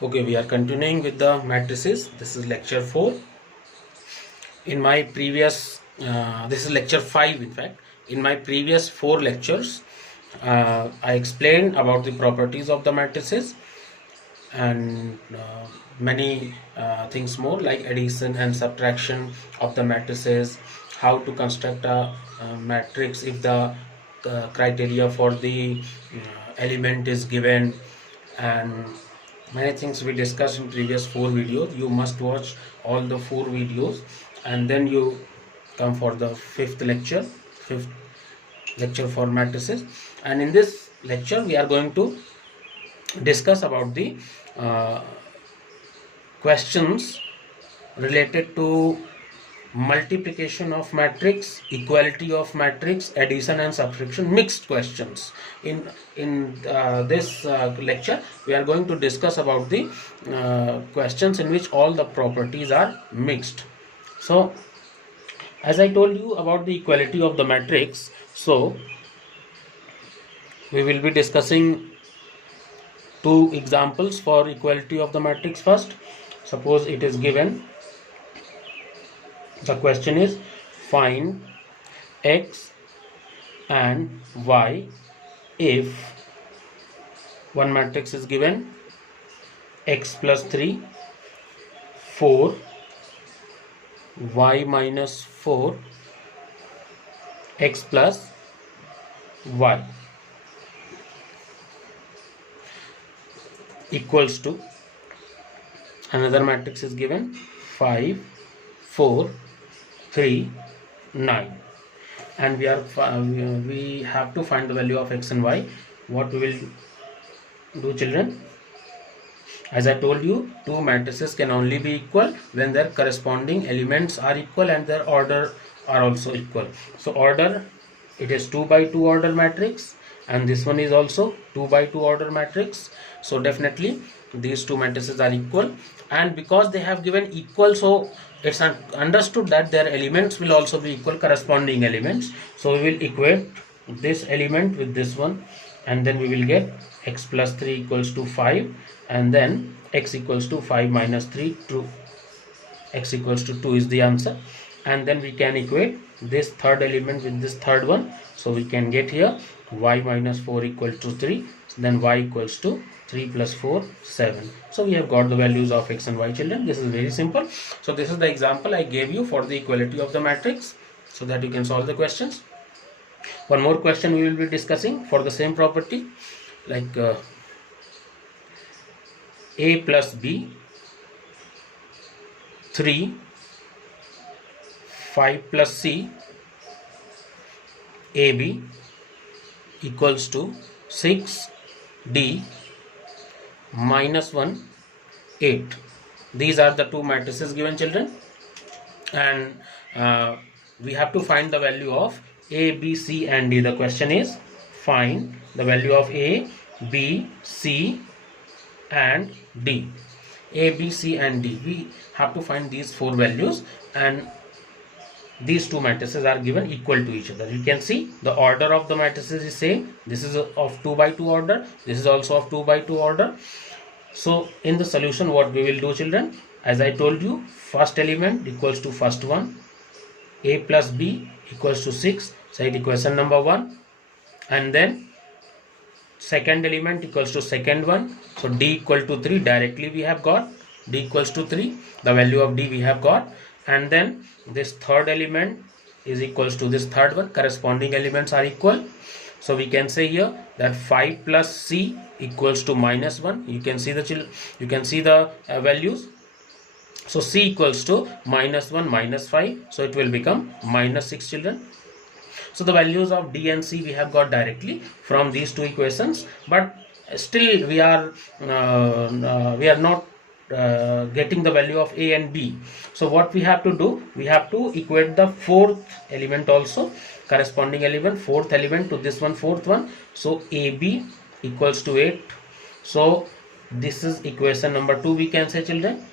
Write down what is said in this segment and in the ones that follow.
Okay, we are continuing with the matrices. This is lecture 4. In my previous, this is lecture 5 in fact. In my previous 4 lectures, I explained about the properties of the matrices and many things more like addition and subtraction of the matrices, how to construct a matrix if the criteria for the element is given, and many things we discussed in previous 4 videos. You must watch all the 4 videos and then you come for the fifth lecture for matrices. And in this lecture we are going to discuss about the uh, questions related to multiplication of matrix, equality of matrix, addition and subtraction, mixed questions. In this lecture we are going to discuss about the questions in which all the properties are mixed. So as I told you about the equality of the matrix, so we will be discussing two examples for equality of the matrix. First, suppose it is given, the question is find x and y if one matrix is given x plus 3, 4, y minus 4, x plus y equals to another matrix is given 5, 4, 3, 9, and we have to find the value of x and y. What we will do, children? As I told you, two matrices can only be equal when their corresponding elements are equal and their order are also equal. So order, it is 2 by 2 order matrix, and this one is also 2 by 2 order matrix. So definitely these two matrices are equal, and because they have given equal, so it's understood that their elements will also be equal, corresponding elements. So we will equate this element with this one, and then we will get x plus 3 equals to 5, and then x equals to 5 minus 3, true, x equals to 2 is the answer. And then we can equate this third element with this third one, so we can get here y minus 4 equal to 3, then y equals to 3 plus 4, 7. So we have got the values of x and y, children. This is very simple. So this is the example I gave you for the equality of the matrix, so that you can solve the questions. One more question we will be discussing for the same property, like a plus b, 3, 5 plus c, ab equals to 6, d minus 1, 8. These are the two matrices given, children, and we have to find the value of a, b, c and d. The question is find the value of a, b, c and d. A, B, C and D. We have to find these four values, and these two matrices are given equal to each other. You can see the order of the matrices is same. This is of 2 by 2 order. This is also of 2 by 2 order. So in the solution, what we will do, children? As I told you, first element equals to first one. A plus B equals to 6. Cite equation number 1. And then second element equals to second one, so d equal to 3, directly we have got d equals to 3, the value of d we have got. And then this third element is equals to this third one, corresponding elements are equal. So we can say here that 5 plus c equals to minus 1. You can see the values. So c equals to minus 1 minus 5, so it will become minus 6, children. So the values of d and c we have got directly from these two equations, but still we are not getting the value of a and b. So what we have to do, we have to equate the fourth element also, corresponding element, fourth element to this one, fourth one. So ab equals to 8. So this is equation number 2, we can say, children.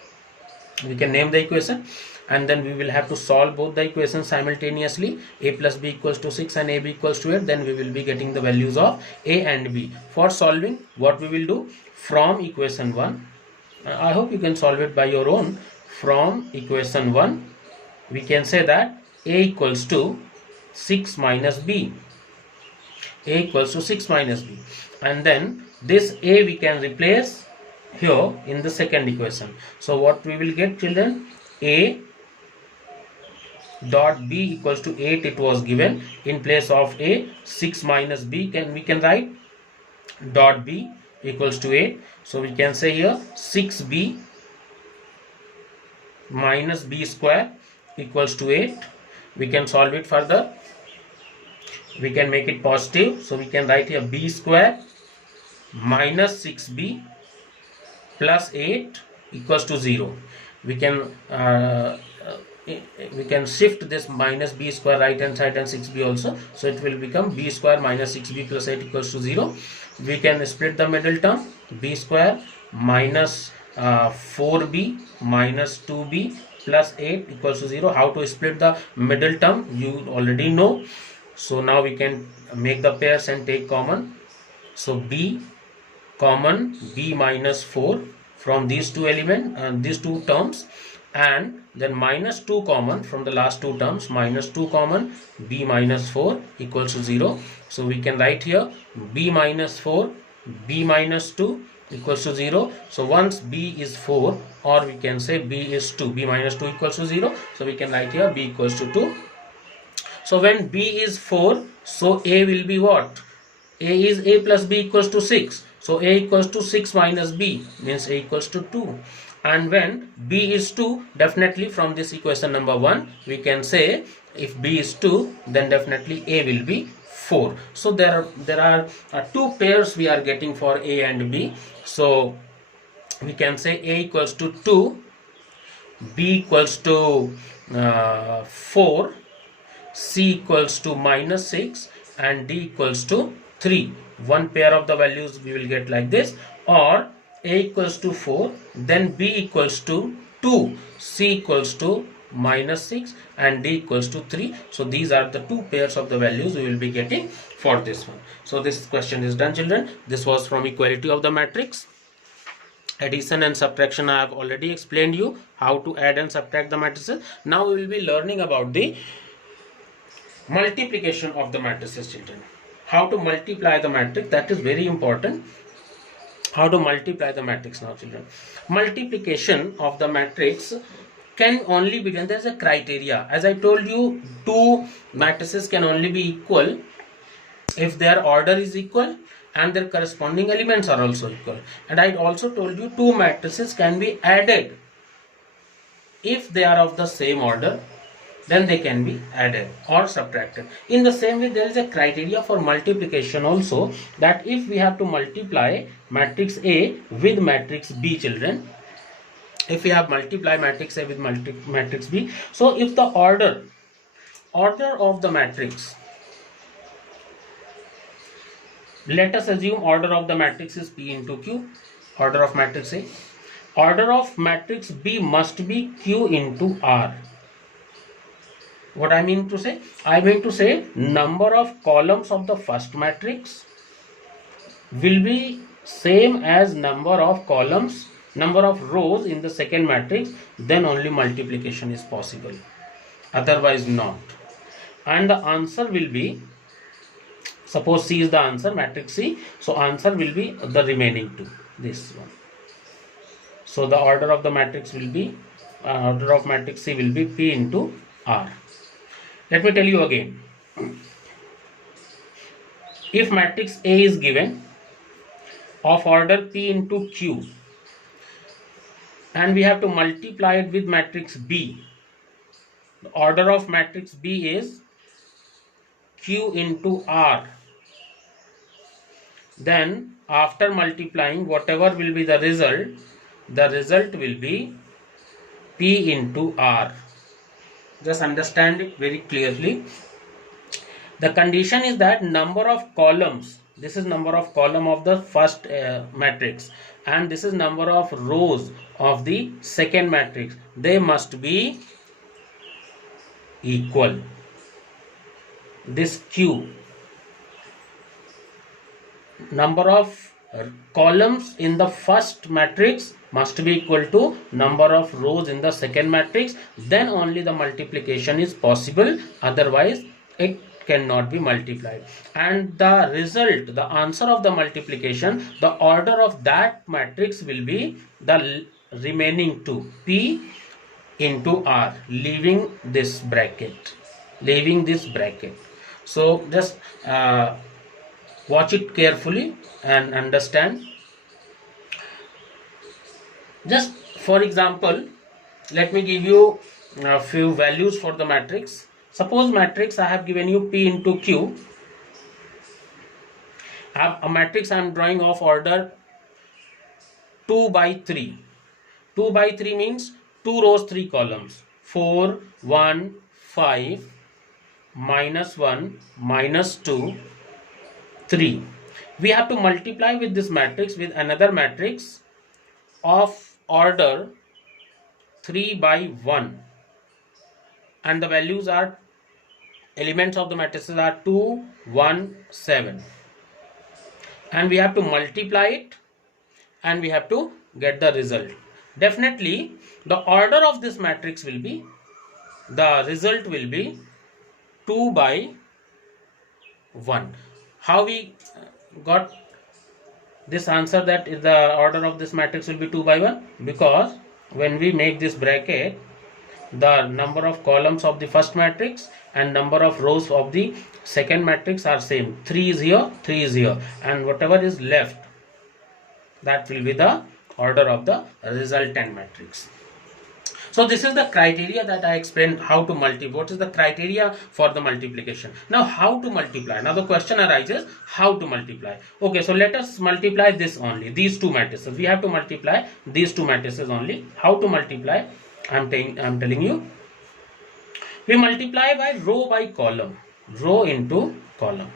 We can name the equation, and then we will have to solve both the equations simultaneously. A plus b equals to 6 and ab equals to 8. Then we will be getting the values of a and b. For solving, what we will do, from equation 1 I hope you can solve it by your own. From equation 1 we can say that A equals to 6 minus B. A equals to 6 minus B, and then this A we can replace here in the second equation. So what we will get, children? A dot B equals to 8, it was given. In place of A, 6 minus B, we can write dot B equals to 8. So we can say here 6B minus B square equals to 8. We can solve it further. We can make it positive. So we can write here B square minus 6B plus 8 equals to 0. We can shift this minus B square right hand side and 6B also. So it will become B square minus 6B plus 8 equals to 0. We can split the middle term. B square minus 4B minus 2B plus 8 equals to 0. How to split the middle term you already know. So now we can make the pairs and take common. So B common B minus 4 from these two elements and these two terms, and then minus 2 common from the last two terms, minus 2 common B minus 4 equals to 0. So we can write here B minus 4 B minus 2 equals to 0. So once B is 4, or we can say B is 2, B minus 2 equals to 0. So we can write here B equals to 2. So when B is 4, so A will be what? A is A plus B equals to 6. So A equals to 6 minus B means A equals to 2. And when B is 2, definitely from this equation number 1, we can say if B is 2, then definitely A will be 4. So there are two pairs we are getting for A and B. So we can say A equals to 2, B equals to 4, C equals to minus 6, and D equals to 3. One pair of the values we will get like this. Or A equals to 4, then B equals to 2, C equals to minus 6, and D equals to 3. So these are the two pairs of the values we will be getting for this one. So this question is done, children. This was from equality of the matrix. Addition and subtraction I have already explained you how to add and subtract the matrices. Now we will be learning about the multiplication of the matrices, children. How to multiply the matrix, that is very important. How to multiply the matrix now, children? Multiplication of the matrix can only be done. There is a criteria. As I told you, two matrices can only be equal if their order is equal and their corresponding elements are also equal. And I also told you two matrices can be added if they are of the same order, then they can be added or subtracted. In the same way, there is a criteria for multiplication also, that if we have to multiply matrix A with matrix B, children, if we have multiply matrix A with matrix B, so if the order of the matrix, let us assume order of the matrix is P into Q, order of matrix A, order of matrix B must be Q into R. What I mean to say? I mean to say number of columns of the first matrix will be same as number of columns, number of rows in the second matrix, then only multiplication is possible. Otherwise not. And the answer will be, suppose C is the answer, matrix C, so answer will be the remaining two, this one. So the order of the matrix will be, order of matrix C will be P into R. Let me tell you again. If matrix A is given of order P into Q, and we have to multiply it with matrix B, the order of matrix B is Q into R. Then after multiplying, whatever will be the result will be P into R. Just understand it very clearly. The condition is that number of columns, this is number of column of the first matrix, and this is number of rows of the second matrix, they must be equal. This Q, number of columns in the first matrix must be equal to number of rows in the second matrix, then only the multiplication is possible, otherwise it cannot be multiplied. And the result, the answer of the multiplication, the order of that matrix will be the remaining two, P into R, leaving this bracket, so just watch it carefully and understand. Just for example, let me give you a few values for the matrix. Suppose matrix I have given you P into Q. I have a matrix I am drawing of order 2 by 3. 2 by 3 means 2 rows 3 columns, 4 1 5 minus 1 minus 2 3. We have to multiply with this matrix with another matrix of order 3 by 1, and the values are, elements of the matrices are 2 1 7, and we have to multiply it and we have to get the result. Definitely the order of this matrix will be, the result will be 2 by 1. How we got this answer that the order of this matrix will be 2 by 1? Because when we make this bracket, the number of columns of the first matrix and number of rows of the second matrix are same. 3 is here, 3 is here, and whatever is left, that will be the order of the resultant matrix. So this is the criteria that I explained how to multiply. What is the criteria for the multiplication? Now how to multiply? Now the question arises, how to multiply? Okay, so let us multiply this only, these two matrices. We have to multiply these two matrices only. How to multiply? I'm telling you. We multiply by column, row into column,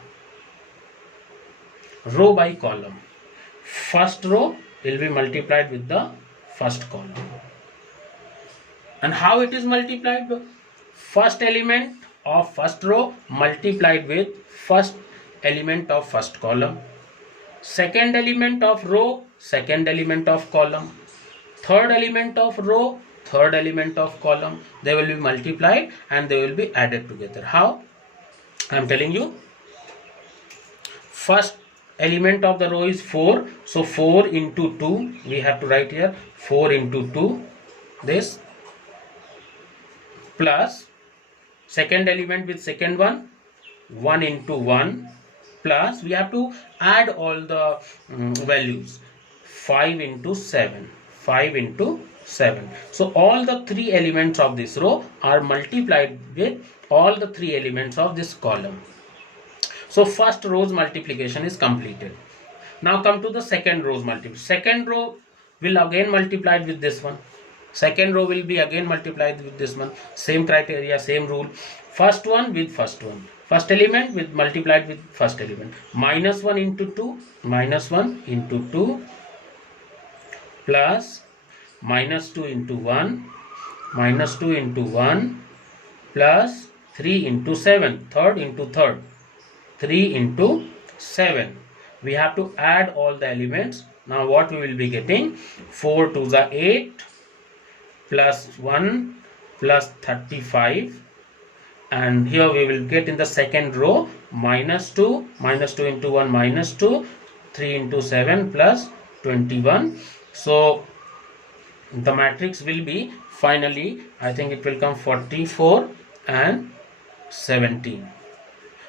row by column. First row will be multiplied with the first column. And how it is multiplied? First element of first row multiplied with first element of first column. Second element of row, second element of column. Third element of row, third element of column. They will be multiplied and they will be added together. How? I am telling you. First element of the row is 4. So 4 into 2. We have to write here 4 into 2. This. Plus second element with second one, 1 into 1, plus we have to add all the values, 5 into 7, 5 into 7. So all the three elements of this row are multiplied with all the three elements of this column. So first row's multiplication is completed. Now come to the second row's multiplication. Second row will again multiplied with this one. Second row will be again multiplied with this one. Same criteria, same rule. First one with first one. First element with multiplied with first element. Minus 1 into 2. Minus 1 into 2. Plus minus 2 into 1. Minus 2 into 1. Plus 3 into 7. Third into third. 3 into 7. We have to add all the elements. Now what we will be getting? 4 to the 8. Plus 1 plus 35, and here we will get in the second row minus 2 into 1 minus 2, 3 into 7 plus 21. So the matrix will be finally, I think it will come 44 and 17.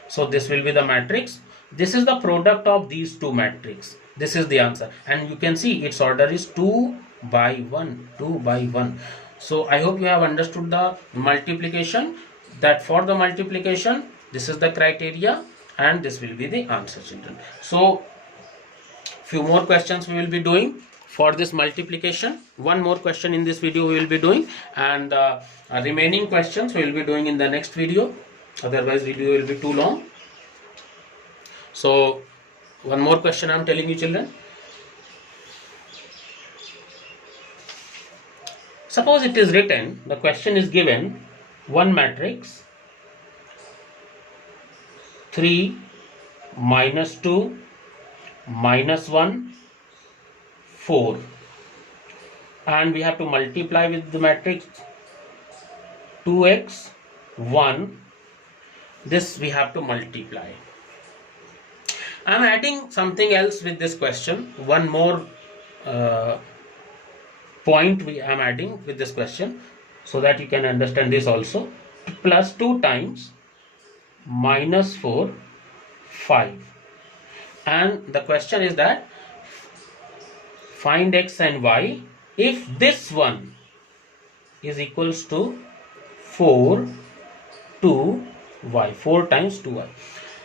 So this will be the matrix. This is the product of these two matrices. This is the answer, and you can see its order is 2 by 1, 2 by 1. So I hope you have understood the multiplication, that for the multiplication this is the criteria and this will be the answer, children. So few more questions we will be doing for this multiplication. One more question in this video we will be doing, and remaining questions we will be doing in the next video, otherwise video will be too long. So one more question I am telling you, children. Suppose it is written, the question is given, one matrix 3 minus 2 minus 1 4. and we have to multiply with the matrix 2x 1. This we have to multiply. I am adding something else with this question. One more point I am adding with this question, so that you can understand this also. Plus 2 times minus 4 5, and the question is that find x and y if this one is equals to 4 2y, 4 times 2y.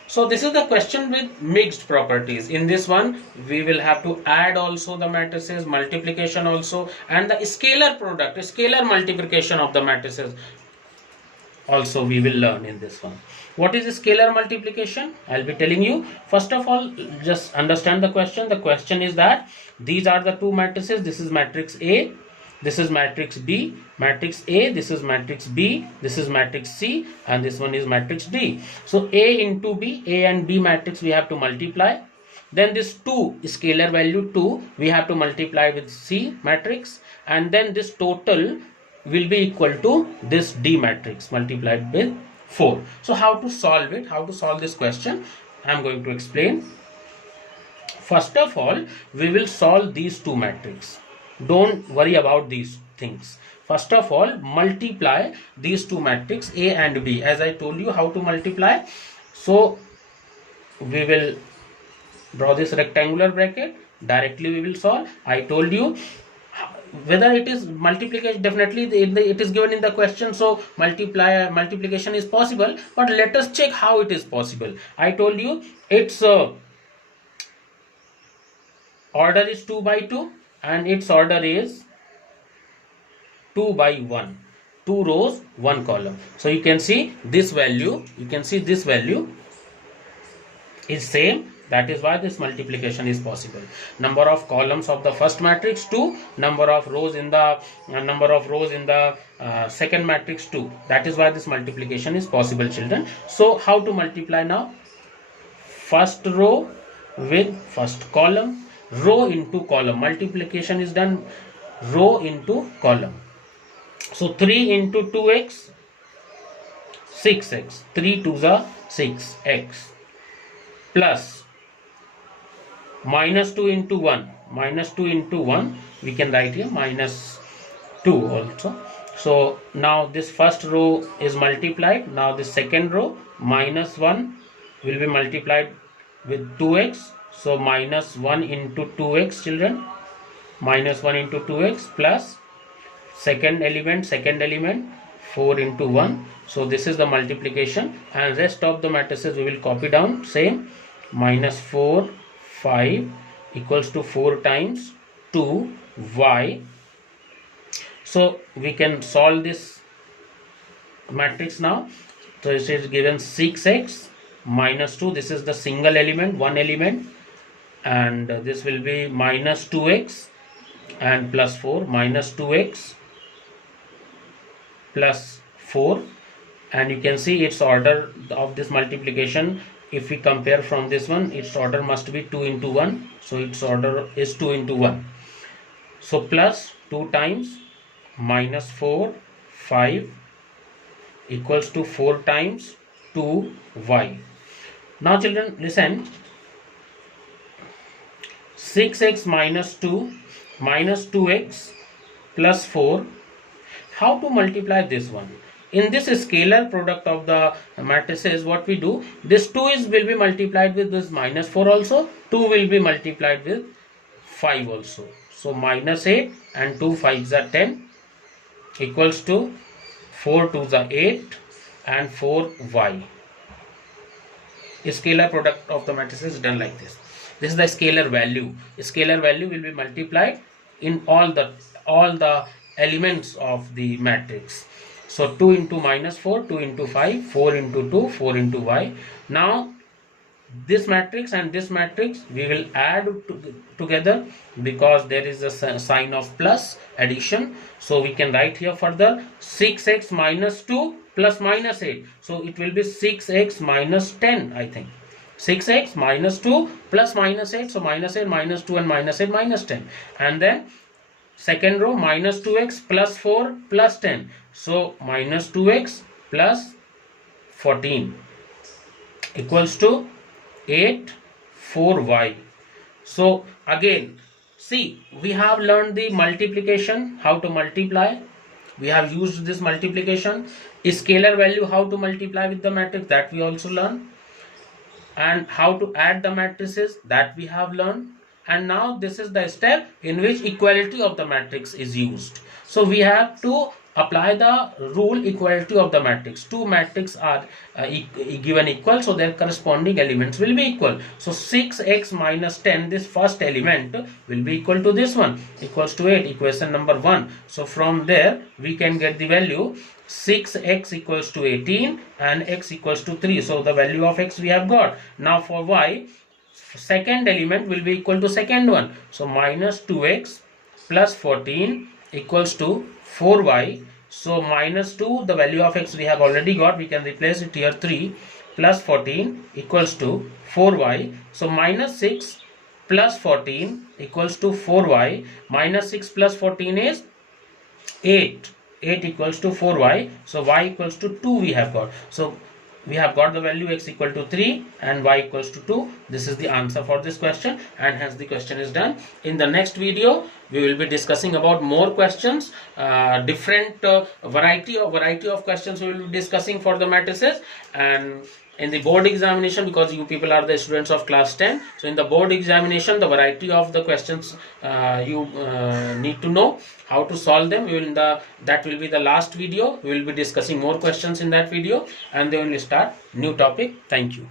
So this is the question with mixed properties. In this one we will have to add also the matrices, multiplication also, and the scalar product, scalar multiplication of the matrices also we will learn in this one. What is scalar multiplication? I'll be telling you. First of all, just understand the question. The question is that these are the two matrices. This is matrix A, this is matrix B, matrix A, this is matrix B, this is matrix C, and this one is matrix D. So A into B, A and B matrix we have to multiply. Then this 2 scalar value 2 we have to multiply with C matrix, and then this total will be equal to this D matrix multiplied with 4. So how to solve it? How to solve this question? I am going to explain. First of all, we will solve these two matrices. Don't worry about these things. First of all, multiply these two matrices A and B. As I told you how to multiply. So we will draw this rectangular bracket. Directly we will solve. I told you whether it is multiplication, definitely it is given in the question, so multiplication is possible, but let us check how it is possible. I told you its order is 2 by 2 and its order is 2 by 1, 2 rows 1 column. So you can see this value, is same. That is why this multiplication is possible. Number of columns of the first matrix 2, number of rows in the second matrix 2. That is why this multiplication is possible, children. So how to multiply now? First row with first column, row into column. Multiplication is done row into column. So 3 into 2x, 6x. 3 to the 6x plus minus 2 into 1, we can write here minus 2 also. So now this first row is multiplied. Now this second row, minus 1 will be multiplied with 2x. So minus 1 into 2x, children, minus 1 into 2x plus second element 4 into 1. So this is the multiplication, and rest of the matrices we will copy down same. Minus 4 5 equals to 4 times 2y. So we can solve this matrix now. So it is given 6x minus 2. This is the single element, one element, and this will be minus 2x and plus 4, minus 2x plus 4, and you can see its order of this multiplication. If we compare from this one, its order must be 2 into 1. So its order is 2 into 1. So plus 2 times minus 4 5 equals to 4 times 2y. Now children, listen. 6x minus 2 minus 2x plus 4. How to multiply this one? In this scalar product of the matrices, what we do, this 2 will be multiplied with this minus 4 also, 2 will be multiplied with 5 also. So minus 8 and 2 5s are 10 equals to 4 2s are 8 and 4y. Scalar product of the matrices is done like this. This is the scalar value. Scalar value will be multiplied in all the elements of the matrix. So 2 into minus 4, 2 into 5, 4 into 2, 4 into y. Now this matrix and this matrix we will add together, because there is a sign of plus addition. So we can write here further 6x minus 2 plus minus 8. So it will be 6x minus 10, I think. 6x minus 2 plus minus 8. So minus 8 minus 2 and minus 8 minus 10. And then second row minus 2x plus 4 plus 10. So minus 2x plus 14 equals to 8 4y. So again, see, we have learned the multiplication, how to multiply. We have used this multiplication. Scalar value, how to multiply with the matrix, that we also learn. And how to add the matrices, that we have learned. And now this is the step in which equality of the matrix is used. So we have to apply the rule equality of the matrix. Two matrices are given equal, so their corresponding elements will be equal. So 6x minus 10, this first element will be equal to this one, equals to 8, equation number 1. So from there we can get the value 6x equals to 18 and x equals to 3. So the value of x we have got. Now for y, second element will be equal to second one. So minus 2x plus 14 equals to 4y. So minus 2, the value of x we have already got. We can replace it here, 3 plus 14 equals to 4y. So minus 6 plus 14 equals to 4y. Minus 6 plus 14 is 8. 8 equals to 4y. So y equals to 2 we have got. So we have got the value x equal to 3 and y equals to 2. This is the answer for this question, and hence the question is done. In the next video we will be discussing about more questions, different variety of questions we will be discussing for the matrices. And in the board examination, because you people are the students of class 10, so in the board examination the variety of the questions you need to know how to solve them. That will be the last video. We will be discussing more questions in that video, and then we will start new topic. Thank you.